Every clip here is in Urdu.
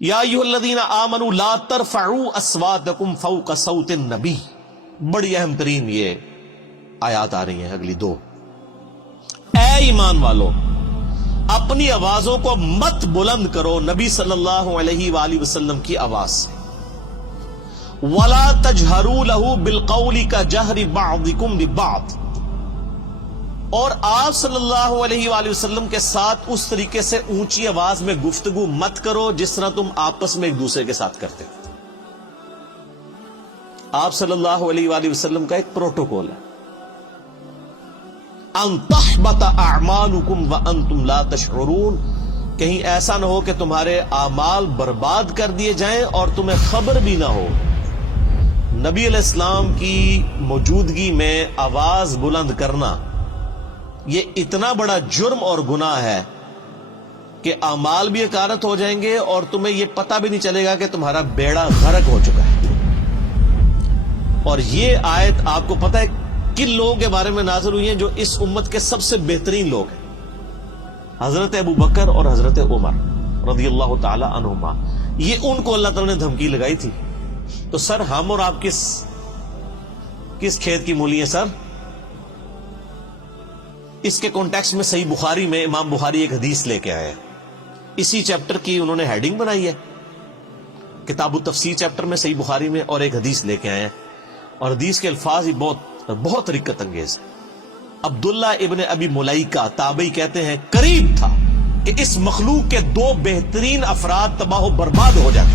یا ایھا الذین آمنوا لا ترفعوا اصواتکم فوق صوت النبی. بڑی اہم ترین یہ آیات آ رہی ہیں اگلی دو. اے ایمان والو، اپنی آوازوں کو مت بلند کرو نبی صلی اللہ علیہ وآلہ وسلم کی آواز سے. وَلَا تَجْهَرُوا لَهُ بِالْقَوْلِ كَجَهْرِ بَعْضِكُمْ لِبَعْضٍ، اور آپ صلی اللہ علیہ وآلہ وسلم کے ساتھ اس طریقے سے اونچی آواز میں گفتگو مت کرو جس طرح تم آپس میں ایک دوسرے کے ساتھ کرتے ہو. آپ صلی اللہ علیہ وآلہ وسلم کا ایک پروٹوکول ہے، ان تحبط اعمالکم وانتم لا تشعرون. کہیں ایسا نہ ہو کہ تمہارے اعمال برباد کر دیے جائیں اور تمہیں خبر بھی نہ ہو. نبی علیہ السلام کی موجودگی میں آواز بلند کرنا یہ اتنا بڑا جرم اور گناہ ہے کہ اعمال بھی اکارت ہو جائیں گے اور تمہیں یہ پتہ بھی نہیں چلے گا کہ تمہارا بیڑا غرق ہو چکا ہے. اور یہ آیت آپ کو پتہ ہے کن لوگوں کے بارے میں نازل ہوئی ہیں جو اس امت کے سب سے بہترین لوگ ہیں؟ حضرت ابو بکر اور حضرت عمر رضی اللہ تعالی عنہما. یہ ان کو اللہ تعالی نے دھمکی لگائی تھی. تو سر ہم اور آپ کس کھیت کی مولی ہیں سر؟ اس کے کانٹیکسٹ میں صحیح بخاری میں امام بخاری ایک حدیث لے کے آئے ہیں. اسی چیپٹر کی انہوں نے ہیڈنگ بنائی ہے، کتاب التفسیر چیپٹر میں صحیح بخاری میں، اور ایک حدیث لے کے آئے ہیں. اور حدیث کے الفاظ ہی بہت رقت انگیز ہے. عبداللہ ابن ابی ملیکہ تابعی کہتے ہیں قریب تھا کہ اس مخلوق کے دو بہترین افراد تباہ و برباد ہو جاتے،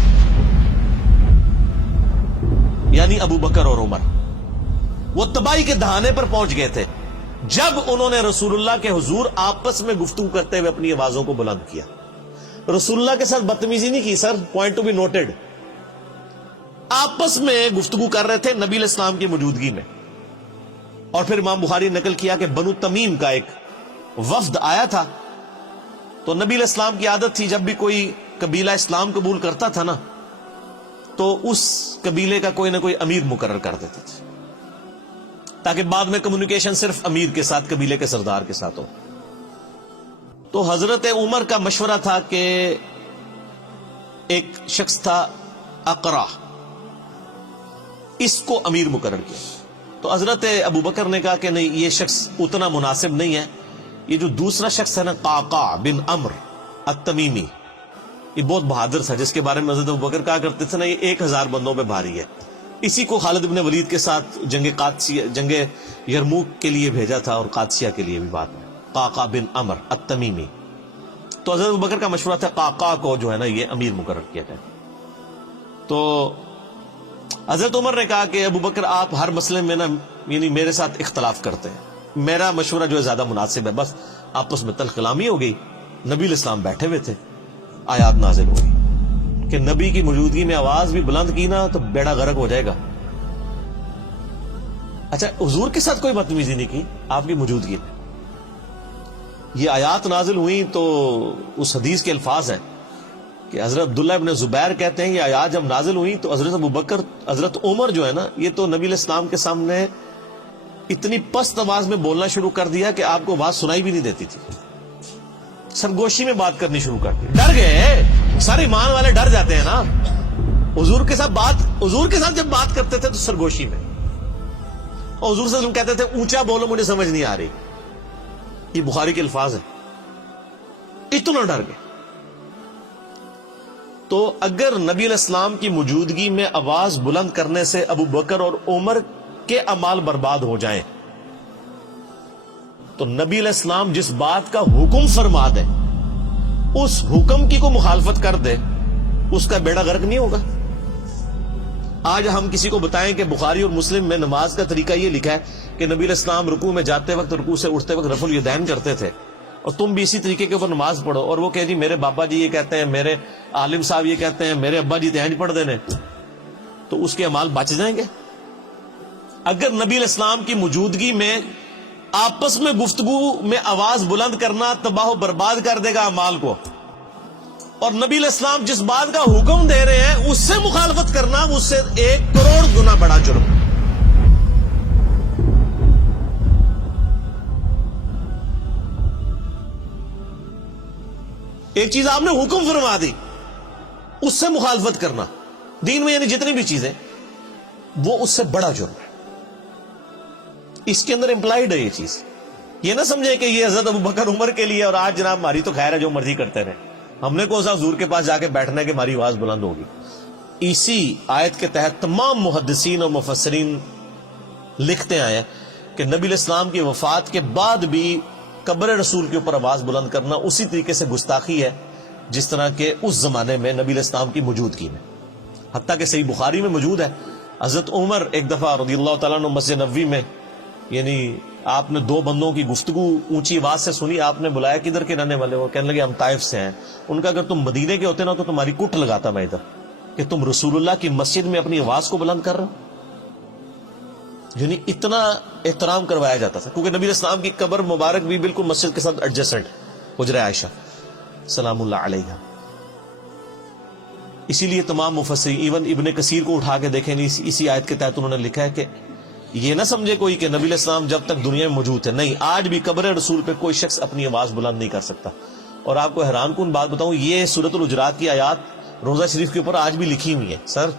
یعنی ابو بکر اور عمر. وہ تباہی کے دہانے پر پہنچ گئے تھے جب انہوں نے رسول اللہ کے حضور آپس میں گفتگو کرتے ہوئے اپنی آوازوں کو بلند کیا. رسول اللہ کے ساتھ بدتمیزی نہیں کی سر، پوائنٹ ٹو بی نوٹڈ. آپس میں گفتگو کر رہے تھے نبی علیہ السلام کی موجودگی میں. اور پھر امام بخاری نے نقل کیا کہ بنو تمیم کا ایک وفد آیا تھا. تو نبی علیہ السلام کی عادت تھی جب بھی کوئی قبیلہ اسلام قبول کرتا تھا نا تو اس قبیلے کا کوئی نہ کوئی امیر مقرر کر دیتے تھے تاکہ بعد میں کمیونیکیشن صرف امیر کے ساتھ، قبیلے کے سردار کے ساتھ ہو. تو حضرت عمر کا مشورہ تھا کہ ایک شخص تھا اقرا، اس کو امیر مقرر کیا. تو حضرت ابو بکر نے کہا کہ نہیں، یہ شخص اتنا مناسب نہیں ہے. یہ جو دوسرا شخص ہے نا قعقاع بن عمرو التمیمی، یہ بہت بہادر تھا جس کے بارے میں حضرت ابو بکر کہا کرتے تھے نا یہ 1000 بندوں پہ بھاری ہے. اسی کو خالد بن ولید کے ساتھ جنگ یرموک کے لیے بھیجا تھا اور قادسیہ کے لیے بھی بعد میں. قعقاع بن عمرو التمیمی. تو حضرت ابو بکر کا مشورہ تھا قعقاع کو جو ہے نا یہ امیر مقرر کیا جائے. تو حضرت عمر نے کہا کہ ابو بکر آپ ہر مسئلے میں نا یعنی میرے ساتھ اختلاف کرتے ہیں، میرا مشورہ جو ہے زیادہ مناسب ہے. بس آپس میں تلخ کلامی ہو گئی. نبی علیہ السلام بیٹھے ہوئے تھے، آیات نازل ہوئی کہ نبی کی موجودگی میں آواز بھی بلند کی نا تو بیڑا غرق ہو جائے گا. اچھا، حضور کے ساتھ کوئی بدتمیزی نہیں کی آپ کی موجودگی میں. یہ آیات نازل ہوئی تو اس حدیث کے الفاظ ہیں کہ حضرت عبداللہ ابن زبیر کہتے ہیں یہ آیات جب نازل ہوئی تو حضرت ابو بکر، حضرت عمر جو ہے نا یہ تو نبی علیہ السلام کے سامنے اتنی پست آواز میں بولنا شروع کر دیا کہ آپ کو بات سنائی بھی نہیں دیتی تھی. سرگوشی میں بات کرنی شروع کر دی. ڈر گئے سارے ایمان والے، ڈر جاتے ہیں نا. حضور کے ساتھ جب بات کرتے تھے تو سرگوشی میں، اور حضور صلی اللہ علیہ وسلم کہتے تھے اونچا بولو مجھے سمجھ نہیں آ رہی. یہ بخاری کے الفاظ ہیں. اتنا ڈر گئے. تو اگر نبی علیہ السلام کی موجودگی میں آواز بلند کرنے سے ابو بکر اور عمر کے اعمال برباد ہو جائیں تو نبی علیہ السلام جس بات کا حکم فرما دے اس حکم کی کو مخالفت کر دے اس کا بیڑا غرق نہیں ہوگا. آج ہم کسی کو بتائیں کہ بخاری اور مسلم میں نماز کا طریقہ یہ لکھا ہے کہ نبی علیہ السلام رکوع میں جاتے وقت، رکوع سے اٹھتے وقت رفع الیدین کرتے تھے اور تم بھی اسی طریقے کے اوپر نماز پڑھو. اور وہ کہ جی میرے بابا جی یہ کہتے ہیں، میرے عالم صاحب یہ کہتے ہیں، میرے ابا جی تہنج پڑھ دینے، تو اس کے اعمال بچ جائیں گے. اگر نبی علیہ السلام کی موجودگی میں آپس میں گفتگو میں آواز بلند کرنا تباہ و برباد کر دے گا اعمال کو، اور نبی علیہ السلام جس بات کا حکم دے رہے ہیں اس سے مخالفت کرنا اس سے 1 کروڑ گنا بڑا جرم. ایک چیز آپ نے حکم فرما دی، اس سے مخالفت کرنا دین میں یعنی جتنی بھی چیزیں وہ اس سے بڑا جرم ہے. اس کے اندر امپلائڈ ہے یہ چیز. یہ نہ سمجھے کہ یہ حضرت ابوبکر عمر کے لیے اور آج جناب ہماری تو خیر ہے جو مرضی کرتے رہے, ہم نے کون سا حضور کے پاس جا کے بیٹھنا ہے کہ ہماری آواز بلند ہوگی. اسی آیت کے تحت تمام محدثین اور مفسرین لکھتے آئے کہ نبی علیہ السلام کی وفات کے بعد بھی قبر رسول کے اوپر آواز بلند کرنا اسی طریقے سے گستاخی ہے جس طرح کہ اس زمانے میں نبی علیہ السلام کی موجودگی میں. حتیٰ کہ صحیح بخاری میں موجود ہے, حضرت عمر ایک دفعہ رضی اللہ تعالیٰ عنہ مسجد نبوی میں, یعنی آپ نے دو بندوں کی گفتگو اونچی آواز سے سنی, آپ نے بلایا کدھر کے رہنے والے, وہ کہنے لگے ہم طائف سے ہیں. ان کا اگر تم مدینے کے ہوتے نا تو تمہاری کٹ لگاتا میں ادھر کہ تم رسول اللہ کی مسجد میں اپنی آواز کو بلند کر رہے ہو. یعنی اتنا احترام کروایا جاتا تھا کیونکہ نبی علیہ السلام کی قبر مبارک بھی بالکل مسجد کے ساتھ ایڈجسٹنٹ, حجرہ عائشہ سلام اللہ علیہا. اسی لیے تمام مفسرین ایون ابن کثیر کو اٹھا کے دیکھیں, اسی آیت کے تحت انہوں نے لکھا ہے کہ یہ نہ سمجھے کوئی کہ نبی علیہ السلام جب تک دنیا میں موجود ہے, نہیں, آج بھی قبر رسول پہ کوئی شخص اپنی آواز بلند نہیں کر سکتا. اور آپ کو حیران کن بات بتاؤں, یہ سورۃ الحجرات کی آیات روضہ شریف کے اوپر آج بھی لکھی ہوئی ہیں. سر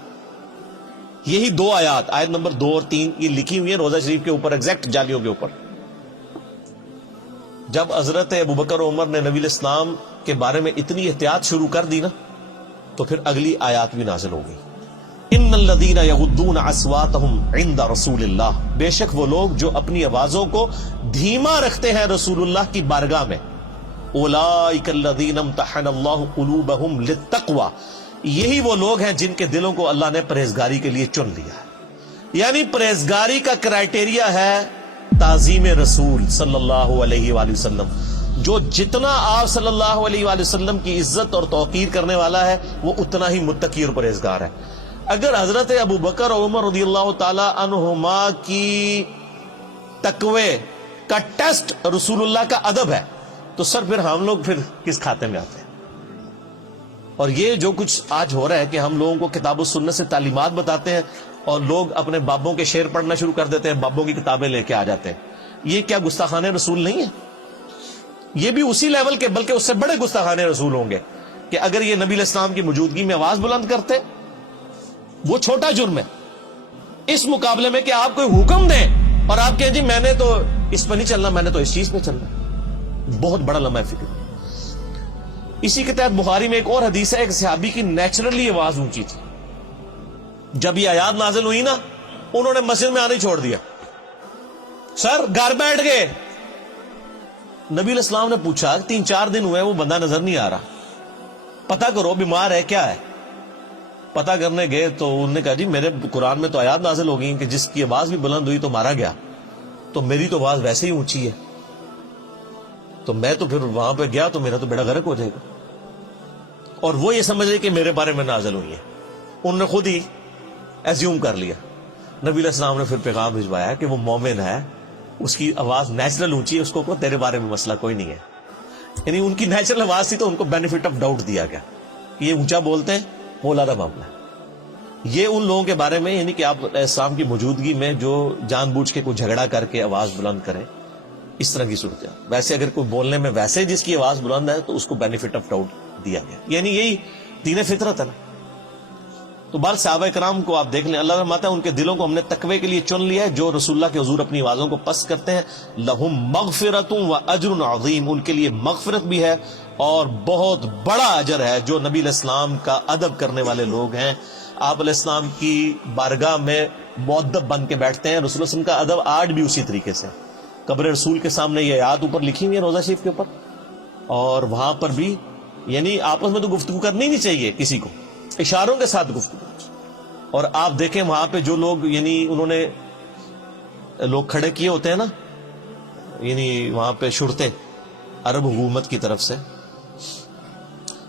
یہی دو آیات, آیت نمبر 2 اور 3, یہ لکھی ہوئی ہیں روضہ شریف کے اوپر, ایگزیکٹ جالیوں کے اوپر. جب حضرت ابوبکر عمر نے نبی علیہ السلام کے بارے میں اتنی احتیاط شروع کر دی نا, تو پھر اگلی آیات بھی نازل ہو گئی. ان الذین یغضون اصواتهم عند رسول اللہ, بے شک وہ لوگ جو اپنی آوازوں کو دھیما رکھتے ہیں رسول اللہ کی بارگاہ میں. اولئک الذین امتحن اللہ قلوبهم للتقوی, یہی وہ لوگ ہیں جن کے دلوں کو اللہ نے پرہیزگاری کے لیے چن لیا ہے. یعنی پرہیزگاری کا کرائٹیریا ہے تعظیم رسول صلی اللہ علیہ وآلہ وسلم. جو جتنا آپ صلی اللہ علیہ وآلہ وسلم کی عزت اور توقیر کرنے والا ہے وہ اتنا ہی متقی اور پرہیزگار ہے. اگر حضرت ابو بکر اور عمر رضی اللہ تعالی عنہما کی تقوی کا ٹیسٹ رسول اللہ کا ادب ہے تو سر پھر ہم لوگ پھر کس کھاتے میں آتے ہیں؟ اور یہ جو کچھ آج ہو رہا ہے کہ ہم لوگوں کو کتاب و سنت سے تعلیمات بتاتے ہیں اور لوگ اپنے بابوں کے شعر پڑھنا شروع کر دیتے ہیں, بابوں کی کتابیں لے کے آ جاتے ہیں. یہ کیا گستاخانہ رسول نہیں ہے؟ یہ بھی اسی لیول کے بلکہ اس سے بڑے گستاخانہ رسول ہوں گے کہ اگر یہ نبی علیہ السلام کی موجودگی میں آواز بلند کرتے, وہ چھوٹا جرم ہے اس مقابلے میں کہ آپ کوئی حکم دیں اور آپ کہیں جی میں نے تو اس پہ نہیں چلنا, میں نے تو اس چیز پہ چلنا. بہت بڑا لمحہ فکر. اسی کے تحت بخاری میں ایک اور حدیث ہے, ایک صحابی کی نیچرلی آواز اونچی تھی. جب یہ آیات نازل ہوئی نا, انہوں نے مسجد میں آنا ہی چھوڑ دیا, سر گھر بیٹھ گئے. نبی علیہ السلام نے پوچھا 3-4 دن ہوئے وہ بندہ نظر نہیں آ رہا, پتہ کرو بیمار ہے کیا ہے. پتہ کرنے گئے تو انہوں نے کہا جی میرے قرآن میں تو آیات نازل ہو گئی کہ جس کی آواز بھی بلند ہوئی تو مارا گیا, تو میری تو آواز ویسے ہی اونچی ہے, تو میں تو پھر وہاں پہ گیا تو میرا تو بیڑا غرق ہو جائے گا. اور وہ یہ سمجھ رہے کہ میرے بارے میں نازل ہوئی ہے, انہوں نے خود ہی ایزیوم کر لیا. نبی علیہ السلام نے پھر پیغام بھجوایا کہ وہ مومن ہے, اس کی آواز نیچرل اونچی ہے, اس کو تیرے بارے میں مسئلہ کوئی نہیں ہے. یعنی ان کی نیچرل آواز تھی تو ان کو بینیفٹ آف ڈاؤٹ دیا گیا, یہ اونچا بولتے ہیں وہ علیحدہ معاملہ ہے. یہ ان لوگوں کے بارے میں یعنی کہ آپ اسلام کی موجودگی میں جو جان بوجھ کے کوئی جھگڑا کر کے آواز بلند کرے, اس طرح کی صورت ہے. ویسے اگر کوئی بولنے میں ویسے جس کی آواز بلند ہے تو اس کو بینیفٹ آف ڈاؤٹ دیا گیا, یعنی یہی دین فطرت ہے نا. تو بال صحابہ کرام کو آپ دیکھ لیں, اللہ فرماتا ہے ان کے دلوں کو ہم نے تقوی کے لیے چن لیا ہے. جو رسول اللہ کے حضور اپنی آوازوں کو پست کرتے ہیں, لہم مغفرۃ و اجر عظیم, ان کے لیے مغفرت بھی ہے اور بہت بڑا اجر ہے. جو نبی علیہ السلام کا ادب کرنے والے لوگ ہیں, آپ علیہ السلام کی بارگاہ میں مؤدب بن کے بیٹھتے ہیں. رسول اللہ علیہ وسلم کا ادب آج بھی اسی طریقے سے. قبر رسول کے سامنے یہ آیات اوپر لکھی ہوئی ہے روضہ شریف کے اوپر, اور وہاں پر بھی یعنی آپس میں تو گفتگو کرنی نہیں چاہیے کسی کو, اشاروں کے ساتھ گفتگو. اور آپ دیکھیں وہاں پہ جو لوگ یعنی انہوں نے لوگ کھڑے کیے ہوتے ہیں نا, یعنی وہاں پہ شرطے عرب حکومت کی طرف سے,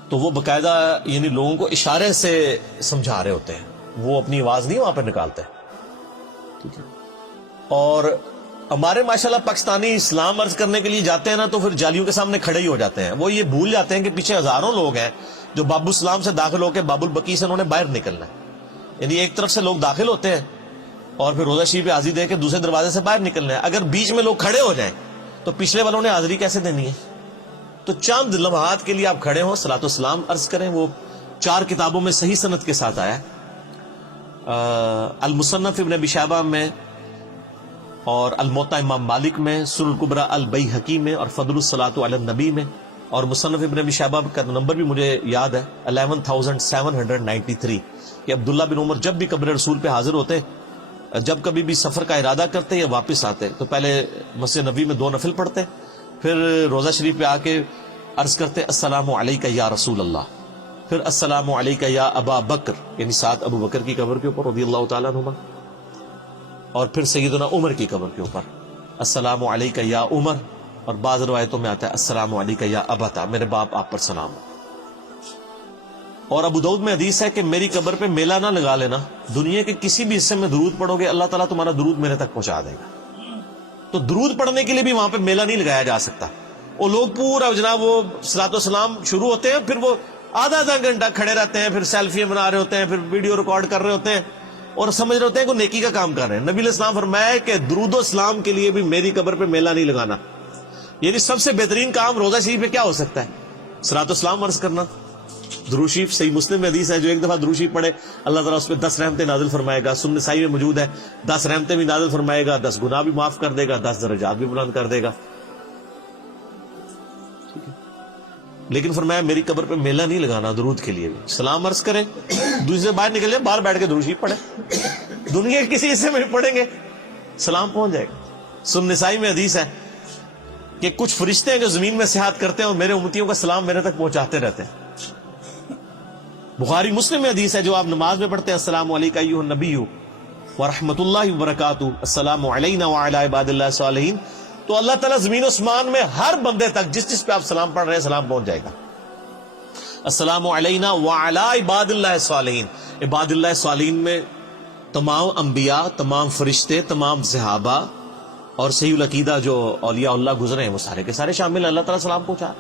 تو وہ باقاعدہ یعنی لوگوں کو اشارے سے سمجھا رہے ہوتے ہیں, وہ اپنی آواز نہیں وہاں پہ نکالتے. ٹھیک ہے. اور ہمارے ماشاءاللہ پاکستانی اسلام عرض کرنے کے لیے جاتے ہیں نا تو پھر جالیوں کے سامنے کھڑے ہی ہو جاتے ہیں. وہ یہ بھول جاتے ہیں کہ پیچھے ہزاروں لوگ ہیں جو باب السلام سے داخل ہو کے باب البقیع سے انہوں نے باہر نکلنا ہے. یعنی ایک طرف سے لوگ داخل ہوتے ہیں اور پھر روضہ شریف پہ حاضری دے کے دوسرے دروازے سے باہر نکلنا ہے. اگر بیچ میں لوگ کھڑے ہو جائیں تو پچھلے والوں نے حاضری کیسے دینی ہے؟ تو چند لمحات کے لیے آپ کھڑے ہوں, صلاۃ والسلام عرض کریں, وہ 4 کتابوں میں صحیح سند کے ساتھ آیا ہے، المصنف ابن ابی شیبہ میں، اور الموطا امام مالک میں، سنن الکبریٰ البیہقی میں، اور فضل الصلاۃ علی النبی میں، اور مصنف ابن ابی شیبہ کا نمبر بھی مجھے یاد ہے 11793 کہ عبداللہ بن عمر جب بھی قبر رسول پہ حاضر ہوتے، جب کبھی بھی سفر کا ارادہ کرتے یا واپس آتے تو پہلے مسجد نبی میں 2 نفل پڑھتے، پھر روضہ شریف پہ آ کے عرض کرتے السلام علیکہ یا رسول اللہ، پھر السلام علیکہ یا ابا بکر، یعنی ساتھ ابو بکر کی قبر کے اوپر رضی اللہ تعالیٰ عنہما، اور پھر سیدنا عمر کی قبر کے اوپر السلام علیکہ یا عمر، اور بعض روایتوں میں آتا ہے السلام علیکہ یا ابتا، میرے باپ آپ پر سلام ہو۔ اور ابو داؤد میں حدیث ہے کہ میری قبر پہ میلہ نہ لگا لینا، دنیا کے کسی بھی حصے میں درود پڑھو گے اللہ تعالیٰ تمہارا درود میرے تک پہنچا دے گا۔ تو درود پڑھنے کے لیے بھی وہاں پہ میلہ نہیں لگایا جا سکتا، وہ لوگ پورا جناب وہ صلاۃ و سلام شروع ہوتے ہیں، پھر وہ آدھا گھنٹہ کھڑے رہتے ہیں، پھر سیلفیاں بنا رہے ہوتے ہیں، پھر ویڈیو ریکارڈ کر رہے ہوتے ہیں اور سمجھ رہے ہوتے ہیں کہ نیکی کا کام کر رہے ہیں۔ نبی علیہ السلام فرمایا کہ درود و اسلام کے لیے بھی میری قبر پہ میلہ نہیں لگانا، یعنی سب سے بہترین کام روضہ شریف پہ کیا ہو سکتا ہے؟ صلاۃ و سلام عرض کرنا۔ درود شریف صحیح مسلم میں حدیث ہے جو ایک دفعہ درود شریف پڑھے اللہ تعالیٰ اس پہ 10 رحمتیں نازل فرمائے گا، سنن نسائی میں موجود ہے 10 رحمتیں بھی نازل فرمائے گا، 10 گناہ بھی معاف کر دے گا، 10 درجات بھی بلند کر دے گا۔ لیکن فرمایا میری قبر پہ میلہ نہیں لگانا، درود کے لیے بھی سلام عرض کریں، دوسرے باہر نکل جائیں، باہر بیٹھ کے درود شریف پڑھیں، دنیا کے کسی حصے میں پڑھیں گے سلام پہنچ جائے گا۔ سنن نسائی میں حدیث ہے کہ کچھ فرشتے ہیں جو زمین میں سیاحت کرتے ہیں اور میرے امتیوں کا سلام میرے تک پہنچاتے رہتے ہیں۔ بخاری مسلم میں حدیث ہے جو آپ نماز میں پڑھتے ہیں السلام علیکم ایھا النبی ورحمۃ اللہ وبرکاتہ، السلام علینا وعلی عباد اللہ الصالحین، تو اللہ تعالیٰ زمین و اسمان میں ہر بندے تک جس پہ آپ سلام پڑھ رہے ہیں سلام پہنچ جائے گا۔ السلام علینا وعلی عباد اللہ الصالحین، عباد اللہ الصالحین میں تمام انبیاء، تمام فرشتے، تمام صحابہ اور صحیح العقیدہ جو اولیاء اللہ گزرے ہیں وہ سارے کے سارے شامل ہیں، اللہ تعالیٰ سلام پہنچا۔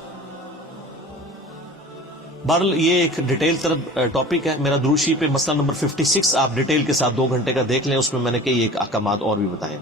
بہرحال یہ ایک ڈیٹیل طرف ٹاپک ہے میرا، درود شریف پہ مسئلہ نمبر 56 آپ ڈیٹیل کے ساتھ 2 گھنٹے کا دیکھ لیں، اس میں میں نے کئی ایک احکامات اور بھی بتائے۔